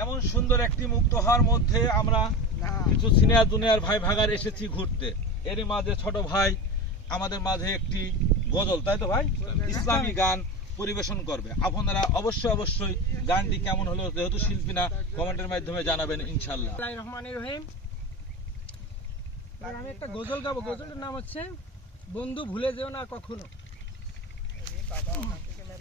এমন সুন্দর একটি মুক্ত হওয়ার মধ্যে আমরা কিছু সিনিয়র জুনিয়র ভাই ভাগার এসেছি ঘুরতে। এরই মাঝে ছোট ভাই আমাদের মাঝে একটি গজল তাই তো ভাই? ইসলামী গান পরিবেশন করবে। আপনারা অবশ্যই অবশ্যই গানটি কেমন হলো যেহেতু শিল্পী না কমেন্টের মাধ্যমে জানাবেন ইনশাল্লাহ রহিম। আমি একটা গজল গাবো। গজলটার নাম হচ্ছে বন্ধু ভুলে যেও না কখনো।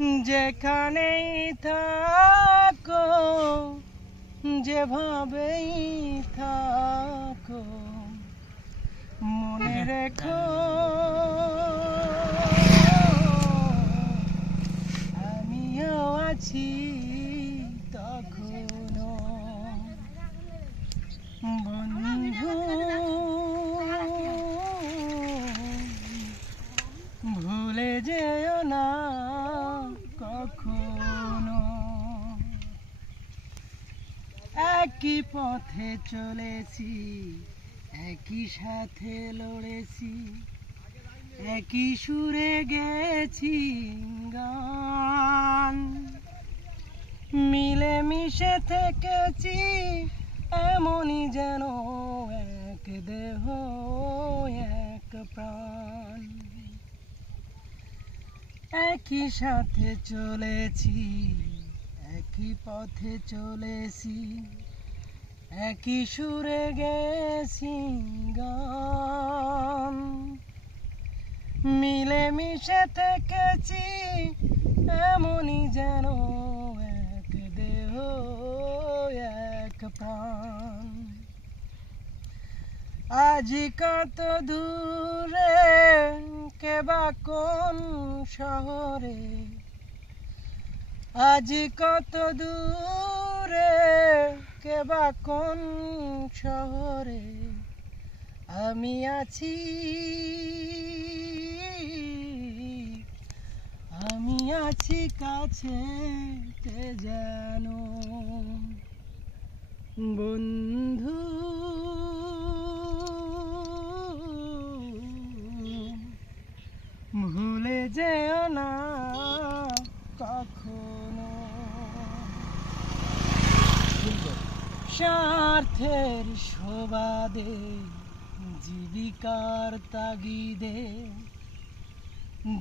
যেখানেই থাকো যেভাবেই থাকো মনে রেখো। আমিও আছি তখনও বন্ধু ভুলে যেও না। কখনো একই পথে চলেছি, একই সাথে লড়েছি, একই সুরে গেছি গান। মিলে মিশে থেকেছি, এমনই যেন এক দেহ এক প্রাণ একই সাথে চলেছি, একই পথে চলেছি, একই সুরে গেছি গান। মিলে মিশে থেকেছি, এমনই যেন এক দেহ, এক প্রাণ। আজি কত দূরে কেবা কোন শহরে? আজি কত দূরে? কেবা কোন শহরে? আমি আছি আমি আছি কাছে কে জানো বন্ধু স্বার্থের শোবাদে জীবিকার তাগিদে।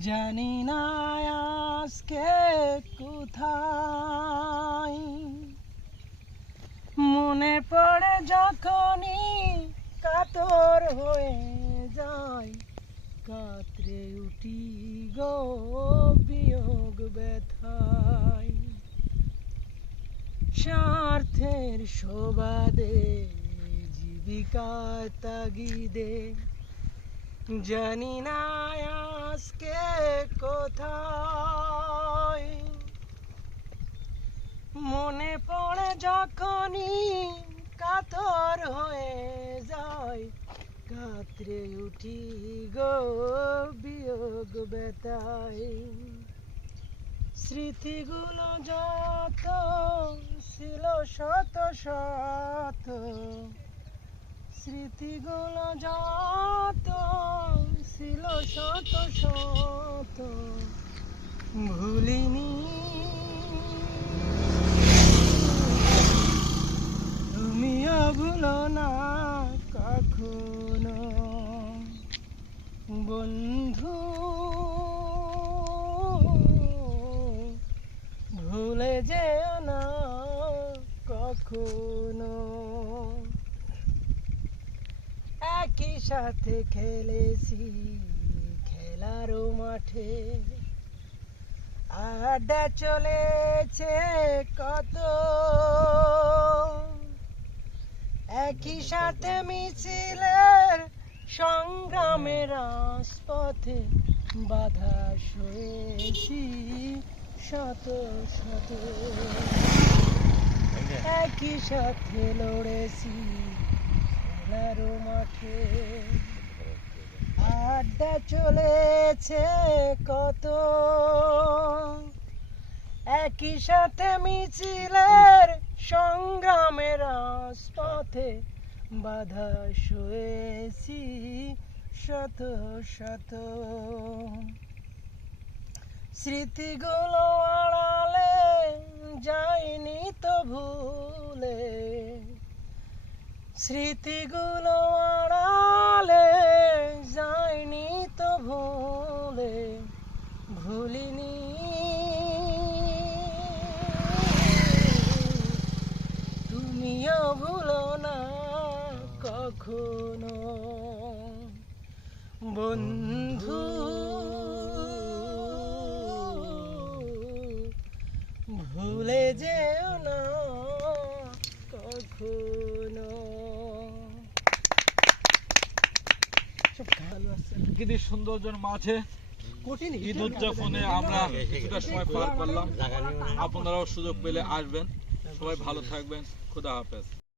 জানি না আজকে কোথায়। মনে পড়ে যখনই কাতর হয়ে যায়। কাতরে উঠি গো বিয়োগ ব্যথায়। স্বার্থের শোবাদে জীবিকার তাগিদে। জানি না আজকে কোথায়। মনে পড়ে যখনই কাতর হয়ে যায়। কাতরে উঠি গো বিয়োগ বেতাই স্মৃতিগুলো যত ছিল শত শত স্মৃতিগুলো যত ছিল শত শত ভুলিনি কখনো একই সাথে খেলেছি, খেলারও মাঠে। আড্ডা চলেছে কত। একই সাথে মিছিলের সংগ্রামের রাজপথে বাধা সয়েছি শত শত। একই সাথে লড়েছি মাঠে। আড্ডা চলেছে কত। একই সাথে মিছিলের সংগ্রামের পথে বাধা শুয়েছি শত শত। স্মৃতিগুলো আড়ালে যায়নি ভুলে স্মৃতিগুলো প্রকৃতির সৌন্দর্যের মাঝে ঈদ উদযাপনে আমরা কিছুটা সময় পার করলাম। আপনারাও সুযোগ পেলে আসবেন। সবাই ভালো থাকবেন। খুদা হাফেজ।